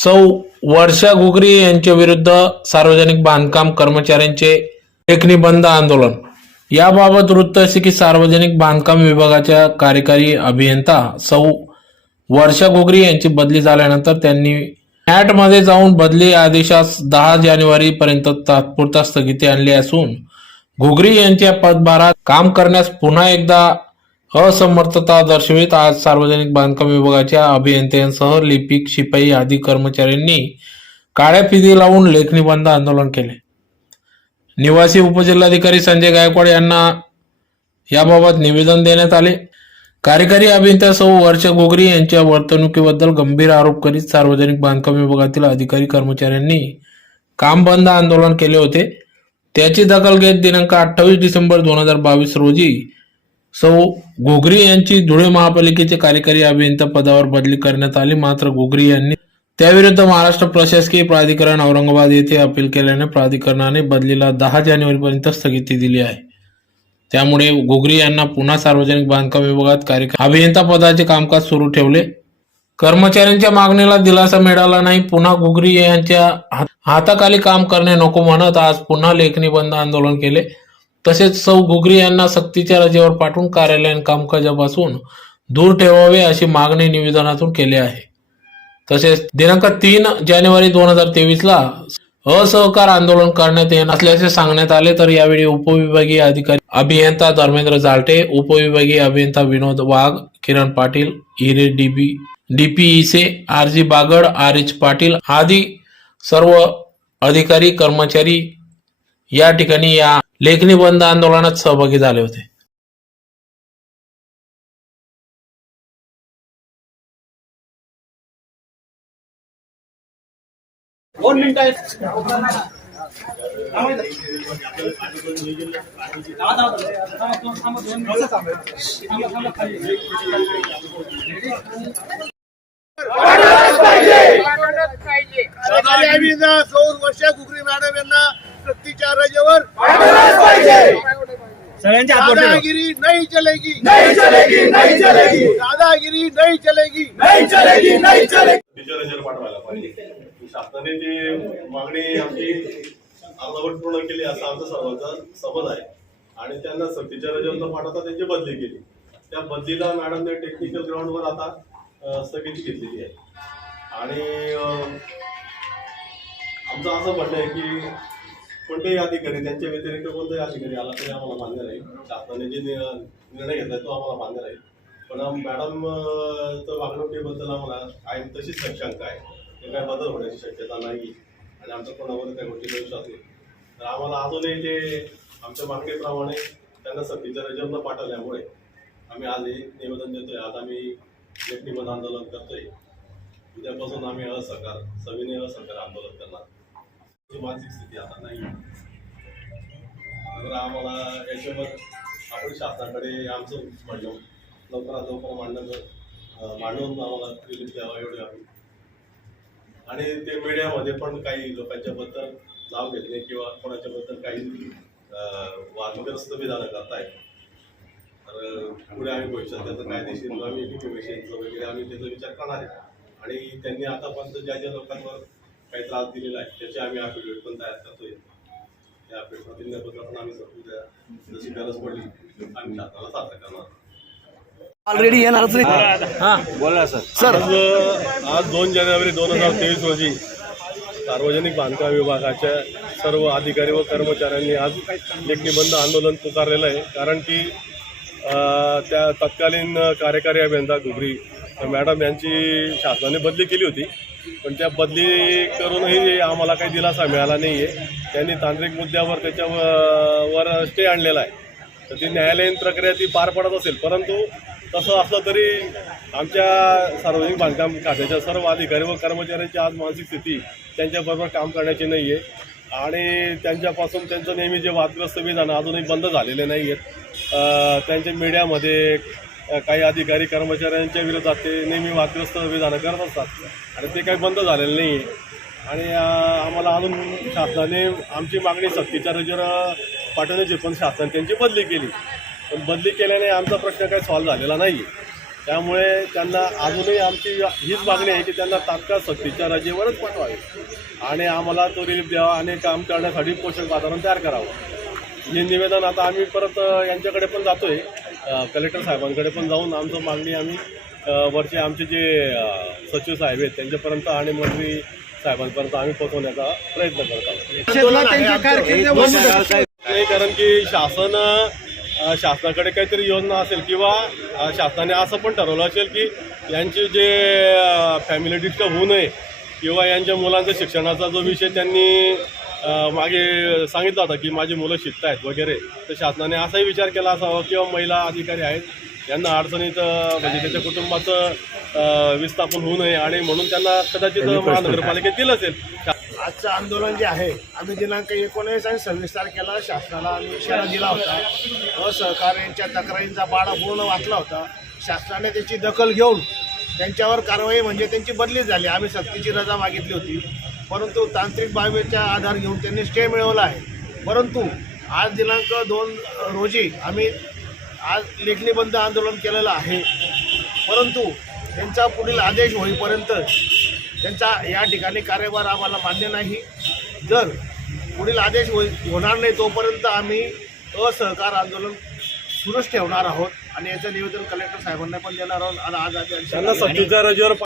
सौ वर्षा घुगरी यांच्या विरुद्ध सार्वजनिक बांधकाम कर्मचाऱ्यांचे एक निबंध आंदोलन. याबाबत वृत्त असे की सार्वजनिक बांधकाम विभागाच्या कार्यकारी अभियंता सौ वर्षा घुगरी यांची बदली झाल्यानंतर त्यांनी मध्ये जाऊन बदली आदेशास दहा जानेवारी पर्यंत तात्पुरता स्थगिती आणली असून घुगरी यांच्या पदभारात काम करण्यास पुन्हा एकदा असमर्थता दर्शवित आज सार्वजनिक बांधकाम विभागाच्या अभियंत्यांसह लिपिक शिपाई आदी कर्मचाऱ्यांनी काळ्या फिदी लावून लेखणी बंद आंदोलन केले. निवासी उपजिल्हाधिकारी संजय गायकवाड यांना याबाबत निवेदन देण्यात आले. कार्यकारी अभियंता सौ वर्षा गोगरी यांच्या वर्तणुकीबद्दल गंभीर आरोप करीत सार्वजनिक बांधकाम विभागातील अधिकारी कर्मचाऱ्यांनी काम बंद आंदोलन केले होते. त्याची दखल घेत दिनांक अठ्ठावीस डिसेंबर दोन हजार बावीस रोजी सौ गोगरी यांची धुळे महापालिकेचे कार्यकारी अभियंता पदावर बदली करण्यात आली. मात्र गोगरी यांनी त्याविरुद्ध महाराष्ट्र प्रशासकीय प्राधिकरण औरंगाबाद येथे अपील केल्याने प्राधिकरणाने बदलीला दहा जानेवारीपर्यंत स्थगिती दिली आहे. त्यामुळे गोगरी यांना पुन्हा सार्वजनिक बांधकाम विभागात कार्य अभियंता पदाचे कामकाज सुरू ठेवले. कर्मचाऱ्यांच्या मागणीला दिलासा मिळाला नाही. पुन्हा घुगरी यांच्या हाताखाली काम करणे नको म्हणत आज पुन्हा लेखनी बंद आंदोलन केले. तसेच सौ घुगरी यांना सक्तीच्या रजेवर पाठवून कार्यालयीन कामकाजापासून दूर ठेवावे अशी मागणी निवेदनातून केली आहे. तसेच दिनांक तीन जानेवारी दोन हजार तेवीसला असहकार आंदोलन करण्यात येणार असल्याचे सांगण्यात आले तर यावेळी उपविभागीय अधिकारी अभियंता धर्मेंद्र जालटे उपविभागीय अभियंता Vinod Wagh Kiran Patil Hire D B डीपीईसे R G Bagad R H Patil आदी सर्व अधिकारी कर्मचारी या ठिकाणी या लेखणी बंद आंदोलनात सहभागी झाले होते. दोन अभियंता सौर वर्षा घुगरी मॅडम यांना रजेवर सगळ्यांच्या. दादागिरी नहीं चलेगी. नहीं चलेगी नहीं चलेगी. दादागिरी नहीं चलेगी. नहीं चलेगी नहीं चलेगी. टीचर रिझल्ट पाठवायला पाहिजे. शासनाने जी मागणी आमची अर्धवट पूर्ण केली असं आमचा सर्वांचा समज आहे. आणि त्यांना सक्तीच्या न पाठवता त्यांची बदली केली. त्या बदलीला मॅडमने टेक्निकल ग्राउंडवर आता स्थगिती घेतलेली आहे. आणि आमचं असं म्हणणं आहे की कोणतेही अधिकारी त्यांच्या व्यतिरिक्त कोणताही अधिकारी आला तरी आम्हाला मान्य राहील. शासनाने जे निर्णय घेतला तो आम्हाला मान्य राहील. पण मॅडम वागणुकीबद्दल आम्हाला कायम तशीच शंका आहे. ते काय बदल होण्याची शक्यता नाही आणि आमचं कोणावर त्या गोष्टी विश्वास नाही. तर आम्हाला अजूनही ते आमच्या मागणीप्रमाणे त्यांना सक्तीच्या रजेवर पाठवल्यामुळे आम्ही आज हे निवेदन देतोय. आज आम्ही लेखणीबंद आंदोलन करतोय. उद्यापासून आम्ही असहकार सविनय असहकार आंदोलन करणार. मानसिक स्थिती आता नाही. तर आम्हाला याच्यावर आपण शासनाकडे आमचं म्हणणं लवकरात लवकर मांडणं मांडून आम्हाला रिलीफ द्यावा एवढी आम्ही. आणि ते मीडियामध्ये पण काही लोकांच्या बद्दल नाव घेतले किंवा कोणाच्या बद्दल काही वादग्रस्त विधानं करताय. तर पुढे आम्ही भविष्यात त्याचं कायदेशीर आम्ही वगैरे आम्ही त्याचा विचार करणार आहे. आणि त्यांनी आतापर्यंत ज्या ज्या लोकांवर काही त्रास दिलेला आहे त्याचे आम्ही अफिडेविट पण तयार करतोय. त्या अफिडेविट प्रतिज्ञापत्र पण आम्ही उद्या जशी गरज पडली आम्ही शासनाला सादर करणार. ऑलरेडी येणारच नाही सर. आज आज दोन जानेवारी दोन हजार तेवीस रोजी सार्वजनिक बांधकाम विभागाच्या सर्व अधिकारी व कर्मचाऱ्यांनी आज लेखणी बंद आंदोलन पुकारलेलं आहे. कारण की अ, त्या तत्कालीन कार्यकारी अभियंता घुगरी मॅडम यांची शासनाने बदली केली होती. पण त्या बदली करूनही आम्हाला काही दिलासा मिळाला नाही आहे त्यांनी तांत्रिक मुद्द्यावर त्याच्यावर स्टे आणलेला आहे. तर ती न्यायालयीन प्रक्रिया ती पार पडत असेल. परंतु तसं असलं तरी आमच्या सार्वजनिक बांधकाम खात्याच्या सर्व अधिकारी व कर्मचाऱ्यांची आज मानसिक स्थिती त्यांच्याबरोबर काम करण्याची नाही आहे आणि त्यांच्यापासून त्यांचं नेहमी जे वादग्रस्त विधानं अजूनही बंद झालेले नाही आहेत त्यांच्या मीडियामध्ये काही अधिकारी कर्मचाऱ्यांच्या विरोधात ते नेहमी वादग्रस्त विधानं करत असतात. आणि ते काही बंद झालेलं नाही आहे आणि आम्हाला अजून शासनाने आमची मागणी सक्तीच्या रजेवर पाठवण्याची पण शासनाने त्यांची बदली केली. पण बदली केल्याने आमचा प्रश्न काही सॉल्व्ह झालेला नाही त्यामुळे त्यांना अजूनही आमची हीच मागणी आहे की त्यांना तात्काळ सक्तीच्या रजेवरच पाठवावे. आणि आम्हाला तो रिलीफ द्यावा आणि काम करण्यासाठी पोषक वातावरण तयार करावं. हे निवेदन आता आम्ही परत यांच्याकडे पण जातो आहे कलेक्टर साहेबांकडे पण जाऊन आमचं मागणी आम्ही वरचे आमचे जे सचिव साहेब आहेत त्यांच्यापर्यंत आणि मंत्री साहेबांपर्यंत आम्ही पोहोचवण्याचा प्रयत्न करत आहोत. नाही कारण की शासन शासनाकडे काहीतरी योजना असेल किंवा शासनाने असं पण ठरवलं असेल की यांचे जे फॅमिली डिस्टर्ब होऊ नये किंवा यांच्या मुलांच्या शिक्षणाचा जो विषय त्यांनी मागे सांगितला होता की माझी मुलं शिकत आहेत वगैरे. तर शासनाने असाही विचार केला असावा किंवा महिला अधिकारी आहेत यांना अडचणीत म्हणजे त्याच्या कुटुंबाचं विस्थापन होऊ नये आणि म्हणून त्यांना कदाचित महानगरपालिकेत दिलं असेल. आजचं आंदोलन जे आहे आम्ही दिनांक एकोणीस आणि सव्वीस तारखेला शासनाला आम्ही इशारा दिला होता. असहकार्यांच्या तक्रारींचा बाडा पूर्ण वाचला होता. शासनाने त्याची दखल घेऊन त्यांच्यावर कारवाई म्हणजे त्यांची बदली झाली. आम्ही सक्तीची रजा मागितली होती. परंतु तांत्रिक बाबीचा आधार घेऊन त्यांनी स्टे मिळवला आहे. परंतु आज दिनांक दोन रोजी आम्ही आज लेखणी बंद आंदोलन केलेलं आहे. परंतु त्यांचा पुढील आदेश होईपर्यंत त्यांचा या ठिकाणी कार्यभार आम्हाला मान्य नाही. जर पुढील आदेश होई होणार नाही तोपर्यंत आम्ही असहकार आंदोलन सुरूच ठेवणार आहोत आणि याचं निवेदन कलेक्टर साहेबांना पण देणार आहोत. आणि आज आधी